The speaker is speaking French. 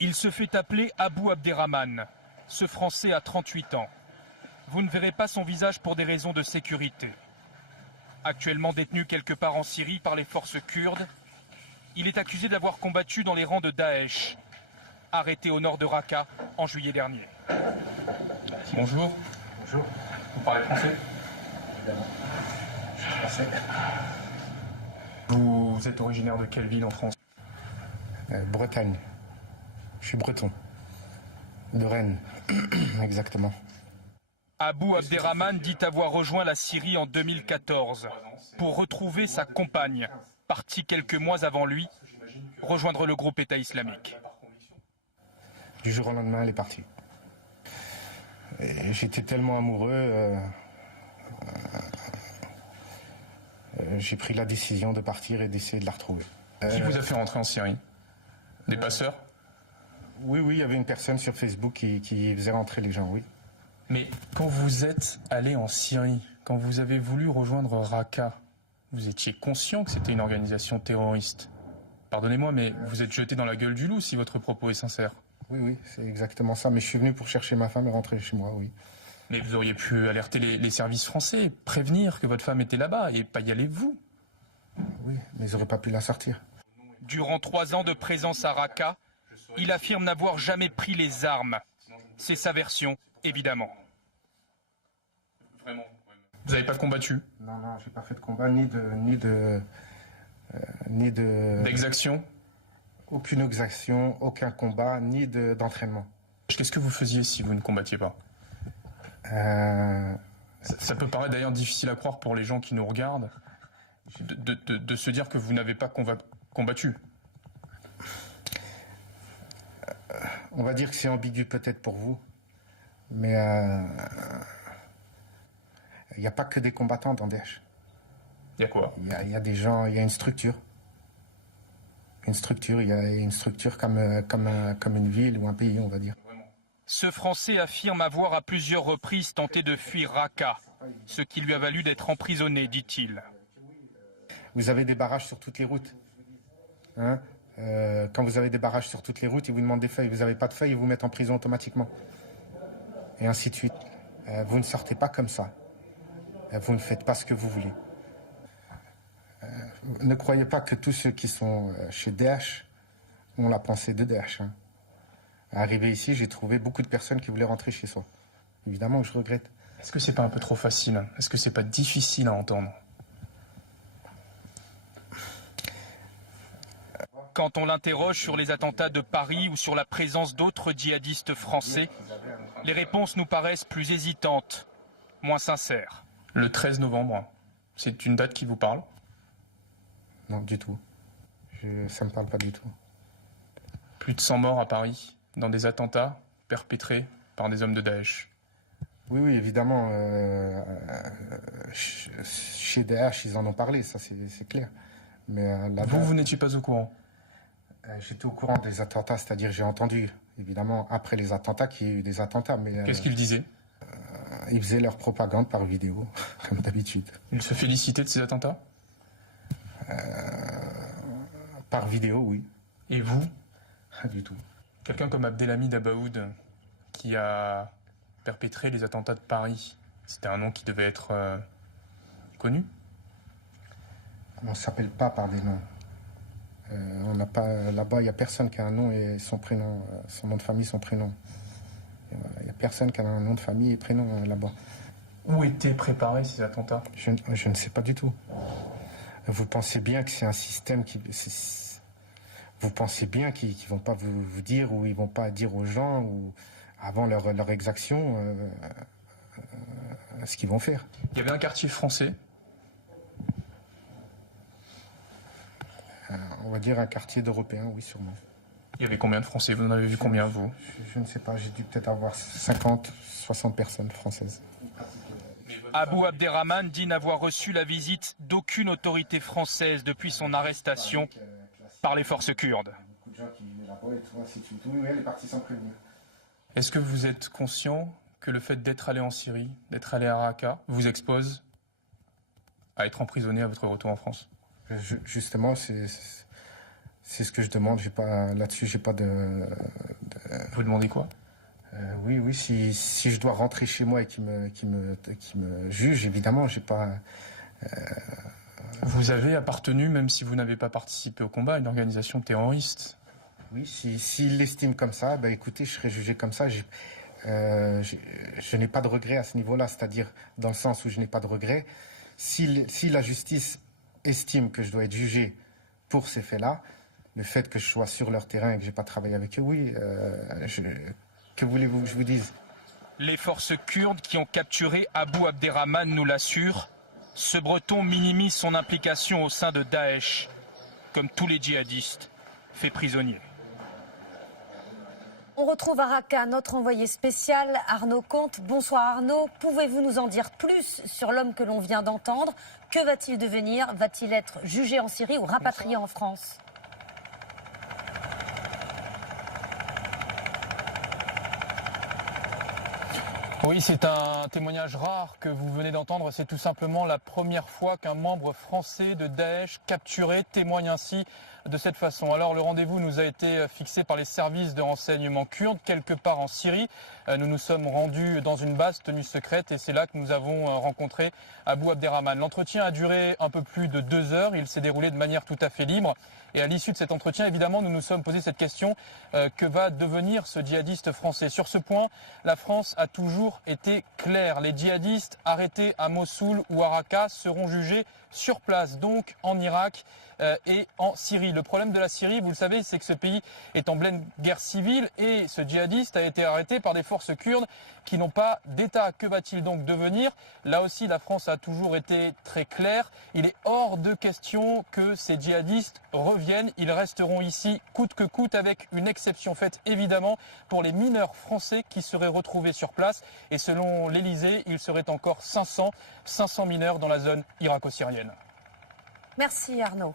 Il se fait appeler Abou Abderrahmane. Ce Français a 38 ans. Vous ne verrez pas son visage pour des raisons de sécurité. Actuellement détenu quelque part en Syrie par les forces kurdes, il est accusé d'avoir combattu dans les rangs de Daesh, arrêté au nord de Raqqa en juillet dernier. Bonjour. Bonjour. Vous parlez français? Évidemment. Je suis français. Vous êtes originaire de quelle ville en France? Bretagne. Je suis breton. De Rennes, exactement. Abou Abderrahmane dit avoir rejoint la Syrie en 2014 pour retrouver sa compagne, partie quelques mois avant lui, rejoindre le groupe État islamique. Du jour au lendemain, elle est partie. J'étais tellement amoureux, j'ai pris la décision de partir et d'essayer de la retrouver. Qui vous a fait rentrer en Syrie? Des passeurs? Oui, il y avait une personne sur Facebook qui faisait rentrer les gens, oui. Mais quand vous êtes allé en Syrie, quand vous avez voulu rejoindre Raqqa, vous étiez conscient que c'était une organisation terroriste? Pardonnez-moi, mais vous êtes jeté dans la gueule du loup si votre propos est sincère. Oui, c'est exactement ça. Mais je suis venu pour chercher ma femme et rentrer chez moi, oui. Mais vous auriez pu alerter les services français, prévenir que votre femme était là-bas et pas y aller vous. Oui, mais ils n'auraient pas pu la sortir. Durant 3 ans de présence à Raqqa, il affirme n'avoir jamais pris les armes. C'est sa version, évidemment. Vraiment. Vous n'avez pas combattu? Non, j'ai pas fait de combat, ni de... D'exaction? Aucune exaction, aucun combat, ni d'entraînement. Qu'est-ce que vous faisiez si vous ne combattiez pas? Ça peut paraître d'ailleurs difficile à croire pour les gens qui nous regardent, de se dire que vous n'avez pas combattu. On va dire que c'est ambigu peut-être pour vous, mais il n'y a pas que des combattants dans Daesh. Il y a quoi? Il y a des gens, il y a une structure. Il y a une structure comme une ville ou un pays, on va dire. Ce Français affirme avoir à plusieurs reprises tenté de fuir Raqqa, ce qui lui a valu d'être emprisonné, dit-il. Vous avez des barrages sur toutes les routes. Hein? Quand vous avez des barrages sur toutes les routes, ils vous demandent des feuilles. Vous n'avez pas de feuilles, ils vous mettent en prison automatiquement. Et ainsi de suite. Vous ne sortez pas comme ça. Vous ne faites pas ce que vous voulez. Ne croyez pas que tous ceux qui sont chez Daesh ont la pensée de Daesh. Hein. Arrivé ici, j'ai trouvé beaucoup de personnes qui voulaient rentrer chez soi. Évidemment que je regrette. Est-ce que c'est pas un peu trop facile? Est-ce que c'est pas difficile à entendre? Quand on l'interroge sur les attentats de Paris ou sur la présence d'autres djihadistes français, les réponses nous paraissent plus hésitantes, moins sincères. Le 13 novembre, c'est une date qui vous parle? Non, du tout. Ça ne me parle pas du tout. Plus de 100 morts à Paris, dans des attentats perpétrés par des hommes de Daesh. Oui, évidemment. Chez Daesh, ils en ont parlé, ça c'est clair. Mais vous n'étiez pas au courant? J'étais au courant des attentats, c'est-à-dire j'ai entendu, évidemment, après les attentats, qu'il y a eu des attentats. Mais qu'est-ce qu'ils disaient? Ils faisaient leur propagande par vidéo, comme d'habitude. Ils se félicitaient de ces attentats? Par vidéo, oui. Et vous? Pas du tout. Quelqu'un comme Abdelhamid Abaoud, qui a perpétré les attentats de Paris, c'était un nom qui devait être connu? On ne s'appelle pas par des noms. On n'a pas là-bas, il n'y a personne qui a un nom et son prénom, son nom de famille, son prénom. Il n'y a personne qui a un nom de famille et prénom là-bas. Où étaient préparés ces attentats? Je ne sais pas du tout. Vous pensez bien que c'est un système qui... Vous pensez bien qu'ils ne vont pas vous dire ou ils ne vont pas dire aux gens ou avant leur exaction ce qu'ils vont faire. Il y avait un quartier français? On va dire un quartier d'Européens, oui, sûrement. Il y avait combien de Français? Vous en avez vu combien, vous? Je ne sais pas, j'ai dû peut-être avoir 50, 60 personnes françaises. Abou Abderrahmane dit n'avoir reçu la visite d'aucune autorité française depuis son arrestation par les forces kurdes. Est-ce que vous êtes conscient que le fait d'être allé en Syrie, d'être allé à Raqqa, vous expose à être emprisonné à votre retour en France? Justement, c'est ce que je demande. Là-dessus, j'ai pas Vous demandez quoi? Oui, si je dois rentrer chez moi et qu'il me juge, évidemment, j'ai pas... Vous avez appartenu, même si vous n'avez pas participé au combat, à une organisation terroriste. Oui, s'il l'estime comme ça, ben écoutez, je serai jugé comme ça. Je n'ai pas de regret à ce niveau-là, c'est-à-dire dans le sens où je n'ai pas de regret. Si la justice estime que je dois être jugé pour ces faits-là, le fait que je sois sur leur terrain et que je n'ai pas travaillé avec eux, oui, que voulez-vous que je vous dise? Les forces kurdes qui ont capturé Abu Abderrahmane nous l'assurent. Ce Breton minimise son implication au sein de Daesh, comme tous les djihadistes, fait prisonnier. On retrouve à Raqqa notre envoyé spécial Arnaud Comte. Bonsoir Arnaud, pouvez-vous nous en dire plus sur l'homme que l'on vient d'entendre? Que va-t-il devenir? Va-t-il être jugé en Syrie ou rapatrié en France? Oui, c'est un témoignage rare que vous venez d'entendre. C'est tout simplement la première fois qu'un membre français de Daesh capturé témoigne ainsi de cette façon. Alors le rendez-vous nous a été fixé par les services de renseignement kurdes quelque part en Syrie. Nous nous sommes rendus dans une base tenue secrète et c'est là que nous avons rencontré Abu Abderrahmane. L'entretien a duré un peu plus de 2 heures. Il s'est déroulé de manière tout à fait libre. Et à l'issue de cet entretien, évidemment, nous nous sommes posé cette question, que va devenir ce djihadiste français? Sur ce point, la France a toujours été claire. Les djihadistes arrêtés à Mossoul ou à Raqqa seront jugés sur place, donc en Irak et en Syrie. Le problème de la Syrie, vous le savez, c'est que ce pays est en pleine guerre civile et ce djihadiste a été arrêté par des forces kurdes qui n'ont pas d'État. Que va-t-il donc devenir? Là aussi, la France a toujours été très claire. Il est hors de question que ces djihadistes reviennent. Ils resteront ici coûte que coûte, avec une exception faite évidemment pour les mineurs français qui seraient retrouvés sur place. Et selon l'Elysée, il serait encore 500 mineurs dans la zone irako-syrienne. Merci Arnaud.